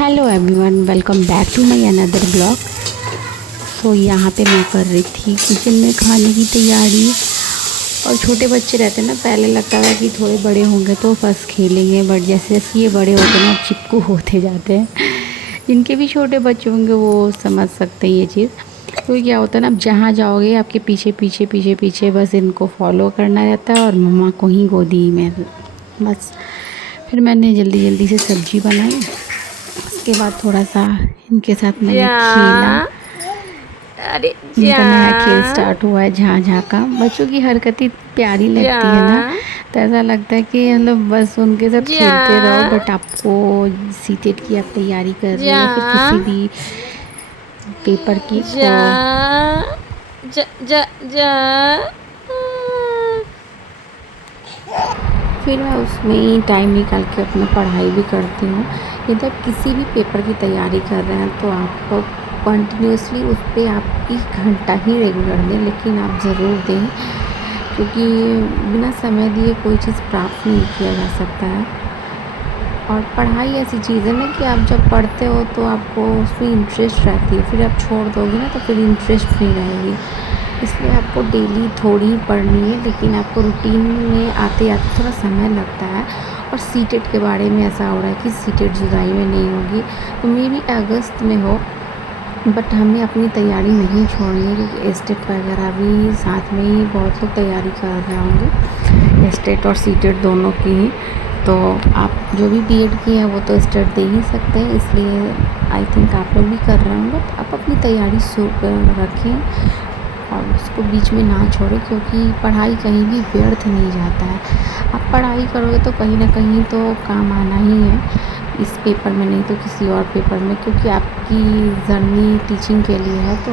Hello everyone, welcome back to my another blog. So यहाँ पे मैं कर रही थी किचन में खाने की तैयारी। और छोटे बच्चे रहते हैं ना, पहले लगता था कि थोड़े बड़े होंगे तो बस खेलेंगे, बट जैसे जैसे ये बड़े होते हैं ना चिपकू होते जाते हैं। जिनके भी छोटे बच्चे होंगे वो समझ सकते हैं ये चीज़। तो क्या होता है ना, अब जहाँ जाओगे आपके पीछे पीछे पीछे पीछे बस इनको फॉलो करना रहता है और मम्मा को ही गोदी में बस। फिर मैंने जल्दी जल्दी से सब्ज़ी बनाई। उसके बाद थोड़ा सा इनके साथ मैंने खेला। अरे इनका नया खेल स्टार्ट हुआ है झाँ झाँ का। बच्चों की हरकतें प्यारी लगती है ना, तो ऐसा लगता है कि मतलब बस उनके साथ खेलते रहो। बट आपको सीटेट की आप तैयारी कर रहे हो या फिर किसी भी पेपर की, तो फिर मैं उसमें ही टाइम निकाल के अपना पढ़ाई भी करती हूँ। यदि आप किसी भी पेपर की तैयारी कर रहे हैं तो आप कंटिन्यूसली उस पर आप 1 घंटा ही रेगुलर दें, लेकिन आप ज़रूर दें, क्योंकि बिना समय दिए कोई चीज़ प्राप्त नहीं किया जा सकता है। और पढ़ाई ऐसी चीज़ है ना कि आप जब पढ़ते हो तो आपको उसमें इंटरेस्ट रहती है, फिर आप छोड़ दोगे ना तो फिर इंटरेस्ट नहीं रहेगी। इसलिए आपको डेली थोड़ी ही पढ़नी है, लेकिन आपको रूटीन में आते आते थोड़ा समय लगता है। और सीटेट के बारे में ऐसा हो रहा है कि सीटेट जुलाई में नहीं होगी, तो मे बी अगस्त में हो। बट हमें अपनी तैयारी नहीं छोड़नी है, क्योंकि एस्टेट वगैरह भी साथ में ही बहुत लोग तैयारी कर रहे होंगे, एस्टेट और सीटेट दोनों की ही। तो आप जो भी बीएड की हैं वो तो स्टेट दे ही सकते हैं, इसलिए आई थिंक आप लोग भी कर रहे होंगे। तो आप अपनी तैयारी रखें और उसको बीच में ना छोड़ें, क्योंकि पढ़ाई कहीं भी व्यर्थ नहीं जाता है। आप पढ़ाई करोगे तो कहीं ना कहीं तो काम आना ही है, इस पेपर में नहीं तो किसी और पेपर में, क्योंकि आपकी जर्नी टीचिंग के लिए है। तो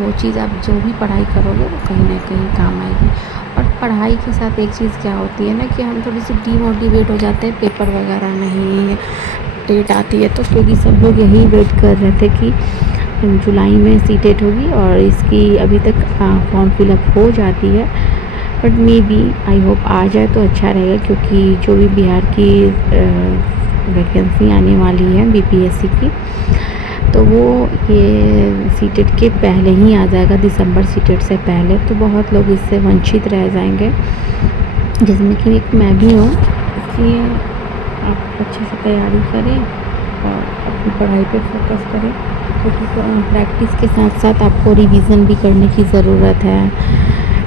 वो चीज़ आप जो भी पढ़ाई करोगे वो कहीं ना कहीं काम आएगी। और पढ़ाई के साथ एक चीज़ क्या होती है ना कि हम थोड़ी सी डीमोटिवेट हो जाते हैं, पेपर वगैरह नहीं डेट आती है तो, क्योंकि सब लोग यही वेट कर रहे थे कि जुलाई में सीटेट होगी और इसकी अभी तक फॉर्म फिलअप हो जाती है। But maybe I hope आ जाए तो अच्छा रहेगा, क्योंकि जो भी बिहार की वैकेंसी आने वाली है बीपीएससी की, तो वो ये सीटेट के पहले ही आ जाएगा, दिसंबर सीटेट से पहले। तो बहुत लोग इससे वंचित रह जाएंगे, जिसमें कि एक मैं भी हूँ। इसलिए आप अच्छे से तैयारी करें और अपनी पढ़ाई पे फोकस करें, क्योंकि प्रैक्टिस के साथ साथ आपको रिवीजन भी करने की ज़रूरत है।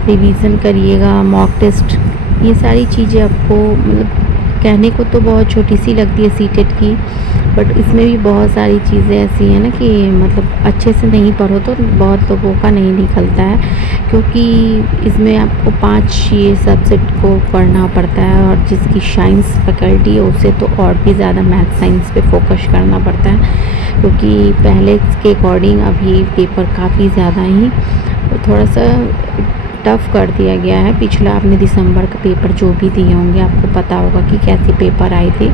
रिवीजन करिएगा, मॉक टेस्ट, ये सारी चीज़ें आपको मतलब कहने को तो बहुत छोटी सी लगती है सीटेट की, बट इसमें भी बहुत सारी चीज़ें ऐसी हैं ना कि मतलब अच्छे से नहीं पढ़ो तो बहुत लोगों का नहीं निकलता है, क्योंकि इसमें आपको 5 ये सब्जेक्ट को पढ़ना पड़ता है। और जिसकी साइंस फैकल्टी है उसे तो और भी ज़्यादा मैथ साइंस पे फोकस करना पड़ता है, क्योंकि पहले के अकॉर्डिंग अभी पेपर काफ़ी ज़्यादा ही थोड़ा सा टफ़ कर दिया गया है। पिछला आपने दिसंबर का पेपर जो भी दिए होंगे आपको पता होगा कि कैसी पेपर आई थी,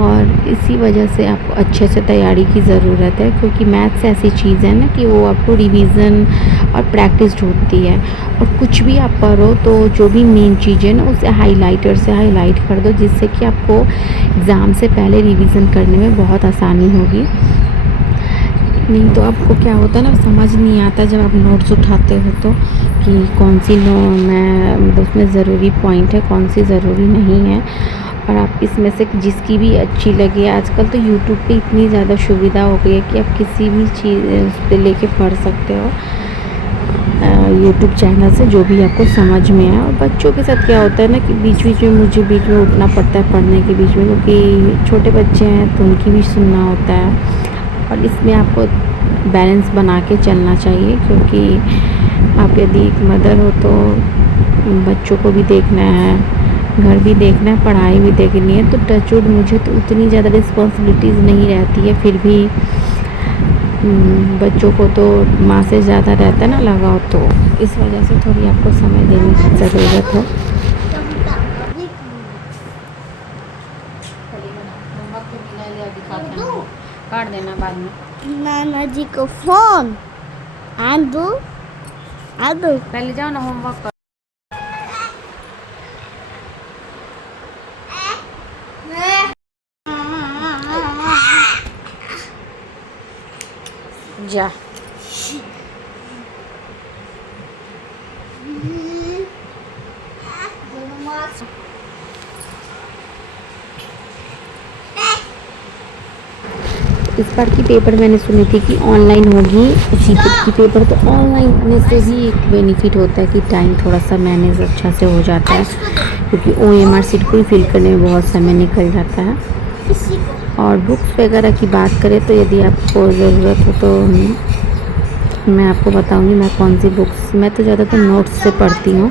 और इसी वजह से आपको अच्छे से तैयारी की ज़रूरत है, क्योंकि मैथ्स ऐसी चीज़ है ना कि वो आपको रिवीज़न और प्रैक्टिस ढूंढती है। और कुछ भी आप पढ़ो तो जो भी मेन चीज़ है ना उसे हाइलाइटर से हाईलाइट कर दो, जिससे कि आपको एग्ज़ाम से पहले रिवीज़न करने में बहुत आसानी होगी। नहीं तो आपको क्या होता है ना, समझ नहीं आता जब आप नोट्स उठाते हो तो, कि कौन सी मैं मतलब उसमें ज़रूरी पॉइंट है, कौन सी ज़रूरी नहीं है। और आप इसमें से जिसकी भी अच्छी लगे, आजकल तो यूट्यूब पे इतनी ज़्यादा सुविधा हो गई है कि आप किसी भी चीज़ उस पर लेके पढ़ सकते हो, यूट्यूब चैनल से, जो भी आपको समझ में आए। और बच्चों के साथ क्या होता है ना कि बीच बीच में मुझे बीच में उठना पड़ता है पढ़ने के बीच में, क्योंकि छोटे बच्चे हैं तो उनकी भी सुनना होता है। और इसमें आपको बैलेंस बना के चलना चाहिए, क्योंकि आप यदि एक मदर हो तो बच्चों को भी देखना है, घर भी देखना है, पढ़ाई भी देखनी है। तो टचवुड मुझे तो उतनी ज़्यादा रिस्पॉन्सिबिलिटीज़ नहीं रहती है, फिर भी बच्चों को तो माँ से ज़्यादा रहता है ना लगाव, तो इस वजह से थोड़ी आपको समय देने की ज़रूरत है। काट देना बाद में। नाना जी को फोन आंदू आंदू पहले जाओ ना होमवर्क कर। जा। इस बार की पेपर मैंने सुनी थी कि ऑनलाइन होगी जीके की पेपर, तो ऑनलाइन होने से भी एक बेनिफिट होता है कि टाइम थोड़ा सा मैनेज अच्छा से हो जाता है, क्योंकि OMR सीट को ही फिल करने में बहुत समय निकल जाता है। और बुक्स वगैरह की बात करें तो यदि आपको ज़रूरत हो तो मैं आपको बताऊंगी मैं कौन सी बुक्स, मैं तो ज़्यादातर नोट्स से पढ़ती हूँ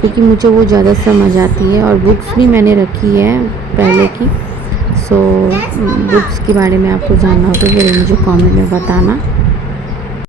क्योंकि मुझे वो ज़्यादा समझ आती है, और बुक्स भी मैंने रखी है पहले की। सो बुक्स के बारे में आपको जानना हो तो ज़रूर मुझे कमेंट में बताना।